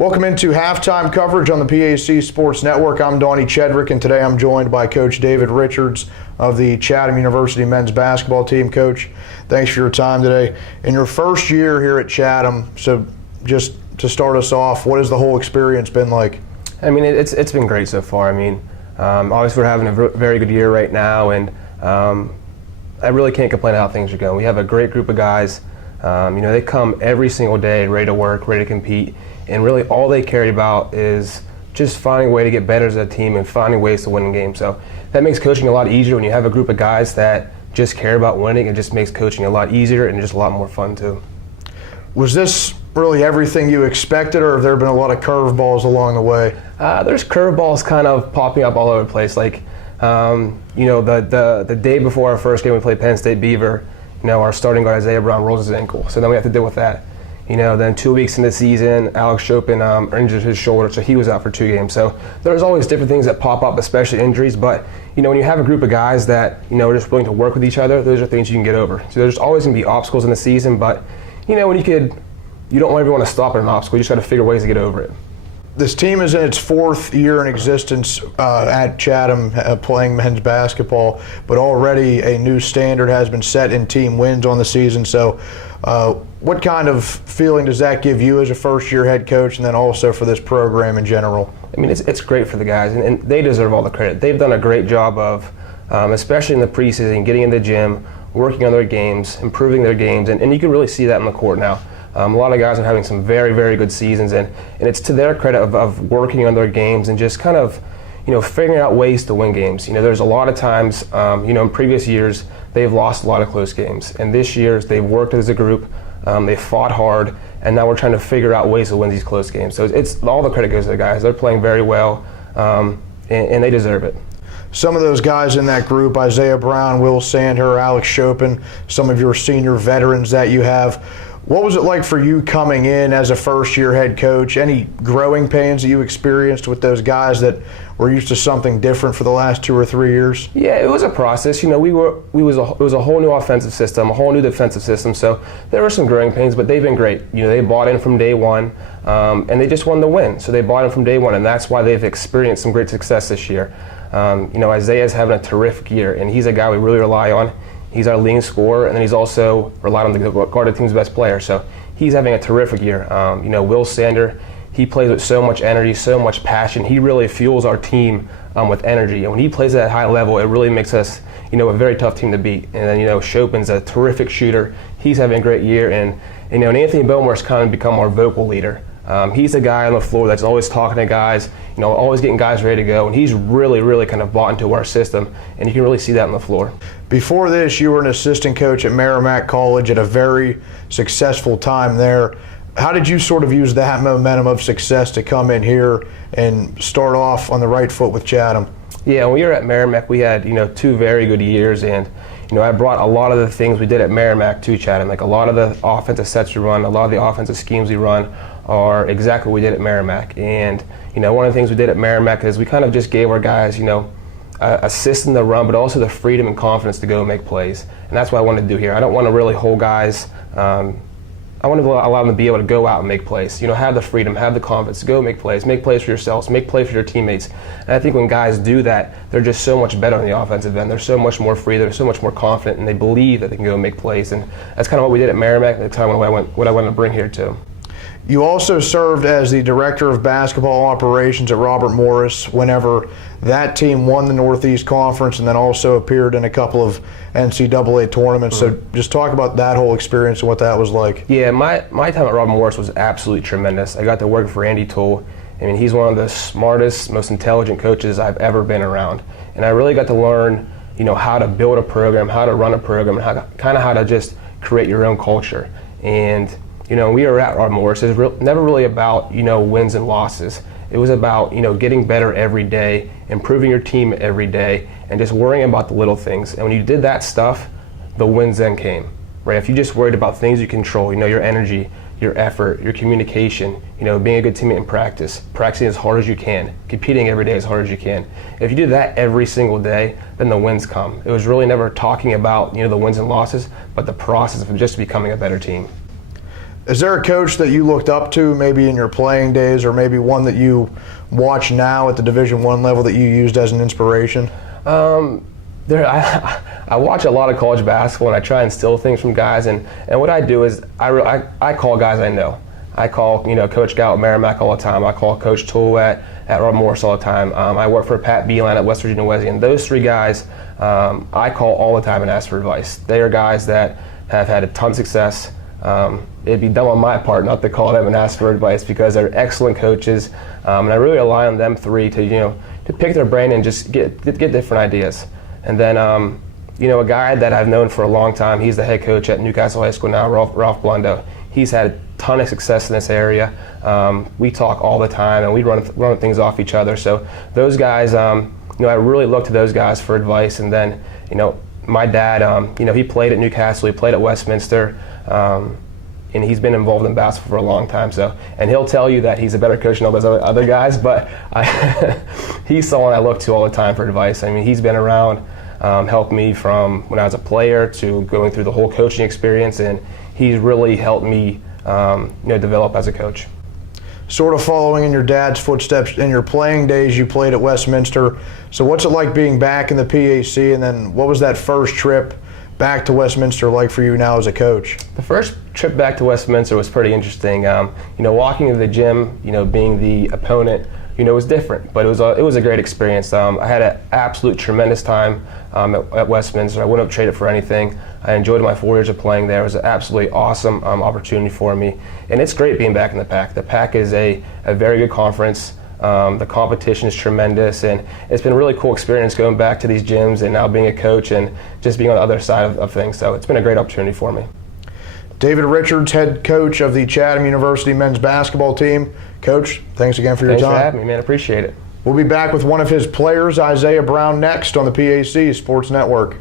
Welcome into halftime coverage on the PAC Sports Network. I'm Donnie Chedrick, and today I'm joined by Coach David Richards of the Chatham University men's basketball team. Coach, thanks for your time today. In your first year here at Chatham, so just to start us off, what has the whole experience been like? I mean, it's been great so far. I mean, obviously we're having a very good year right now, and I really can't complain how things are going. We have a great group of guys. They come every single day ready to work, ready to compete. And really all they care about is just finding a way to get better as a team and finding ways to win in games. So that makes coaching a lot easier when you have a group of guys that just care about winning. It just makes coaching a lot easier and just a lot more fun too. Was this really everything you expected, or have there been a lot of curveballs along the way? There's curveballs kind of popping up all over the place. Like, the day before our first game we played Penn State Beaver, our starting guard Isaiah Brown rolls his ankle. So then we have to deal with that. Then 2 weeks into the season, Alex Chopin injured his shoulder, so he was out for 2 games. So there's always different things that pop up, especially injuries. But, when you have a group of guys that, are just willing to work with each other, those are things you can get over. So there's always going to be obstacles in the season, but, when you don't ever want to stop at an obstacle, you just got to figure ways to get over it. This team is in its 4th year in existence at Chatham playing men's basketball, but already a new standard has been set in team wins on the season. So what kind of feeling does that give you as a first-year head coach, and then also for this program in general? I mean, it's great for the guys, and they deserve all the credit. They've done a great job of, especially in the preseason, getting in the gym, working on their games, improving their games, and you can really see that in the court now. A lot of guys are having some very, very good seasons, and it's to their credit of working on their games and just kind of, figuring out ways to win games. There's a lot of times, in previous years, they've lost a lot of close games, and this year they've worked as a group, they fought hard, and now we're trying to figure out ways to win these close games. So it's all the credit goes to the guys. They're playing very well, and they deserve it. Some of those guys in that group, Isaiah Brown, Will Sandher, Alex Chopin, some of your senior veterans that you have. What was it like for you coming in as a first-year head coach? Any growing pains that you experienced with those guys that were used to something different for the last 2 or 3 years? Yeah, it was a process. It was a whole new offensive system, a whole new defensive system. So there were some growing pains, but they've been great. They bought in from day one, and they just wanted to win. So they bought in from day one, and that's why they've experienced some great success this year. Isaiah's having a terrific year, and he's a guy we really rely on. He's our leading scorer, and then he's also relied on to guard the team's best player. So he's having a terrific year. Will Sandher, he plays with so much energy, so much passion. He really fuels our team with energy. And when he plays at a high level, it really makes us, a very tough team to beat. And then, Chopin's a terrific shooter. He's having a great year. And Anthony Belmore's kind of become our vocal leader. He's a guy on the floor that's always talking to guys, always getting guys ready to go, and he's really, really kind of bought into our system, and you can really see that on the floor. Before this, you were an assistant coach at Merrimack College at a very successful time there. How did you sort of use that momentum of success to come in here and start off on the right foot with Chatham? Yeah, when we were at Merrimack, we had 2 very good years, and I brought a lot of the things we did at Merrimack to Chatham. Like a lot of the offensive sets we run, a lot of the offensive schemes we run are exactly what we did at Merrimack. And one of the things we did at Merrimack is we kind of just gave our guys a system to run, but also the freedom and confidence to go and make plays. And that's what I wanted to do here. I don't want to really hold guys. I want to allow them to be able to go out and make plays. Have the freedom, have the confidence to go make plays for yourselves, make plays for your teammates. And I think when guys do that, they're just so much better on the offensive end. They're so much more free, they're so much more confident, and they believe that they can go and make plays. And that's kind of what we did at Merrimack at the time what I wanted to bring here too. You also served as the director of basketball operations at Robert Morris whenever that team won the Northeast Conference, and then also appeared in a couple of NCAA tournaments. So just talk about that whole experience and what that was like. Yeah, my time at Robert Morris was absolutely tremendous. I got to work for Andy Toole. I mean, he's one of the smartest, most intelligent coaches I've ever been around. And I really got to learn, how to build a program, how to run a program, and how to just create your own culture. And we were at Robert Morris. It was never really about, wins and losses. It was about, getting better every day, improving your team every day, and just worrying about the little things. And when you did that stuff, the wins then came, right? If you just worried about things you control, your energy, your effort, your communication, being a good teammate in practice, practicing as hard as you can, competing every day as hard as you can. If you do that every single day, then the wins come. It was really never talking about, the wins and losses, but the process of just becoming a better team. Is there a coach that you looked up to maybe in your playing days, or maybe one that you watch now at the Division I level that you used as an inspiration? I watch a lot of college basketball, and I try and steal things from guys. And what I do is I call guys I know. I call Coach Gow at Merrimack all the time. I call Coach Toole at Rob Morris all the time. I work for Pat Beeline at West Virginia Wesleyan. Those three guys I call all the time and ask for advice. They are guys that have had a ton of success. It'd be dumb on my part not to call them and ask for advice because they're excellent coaches, and I really rely on them three to pick their brain and just get different ideas. And then a guy that I've known for a long time, he's the head coach at Newcastle High School now, Ralph Blundo. He's had a ton of success in this area. We talk all the time, and we run things off each other. So those guys, I really look to those guys for advice. And then my dad, he played at Newcastle, he played at Westminster. And he's been involved in basketball for a long time. And he'll tell you that he's a better coach than all those other guys, but he's someone I look to all the time for advice. I mean, he's been around, helped me from when I was a player to going through the whole coaching experience, and he's really helped me develop as a coach. Sort of following in your dad's footsteps, in your playing days, you played at Westminster. So what's it like being back in the PAC, and then what was that first trip back to Westminster like for you now as a coach? The first trip back to Westminster was pretty interesting. Walking into the gym, being the opponent, was different, but it was a great experience. I had an absolute tremendous time at Westminster. I wouldn't have traded for anything. I enjoyed my 4 years of playing there. It was an absolutely awesome opportunity for me, and it's great being back in the PAC. The PAC is a very good conference. The competition is tremendous, and it's been a really cool experience going back to these gyms and now being a coach and just being on the other side of things. So it's been a great opportunity for me. David Richards, head coach of the Chatham University men's basketball team. Coach, thanks again for your time. Thanks for having me, man. Appreciate it. We'll be back with one of his players, Isaiah Brown, next on the PAC Sports Network.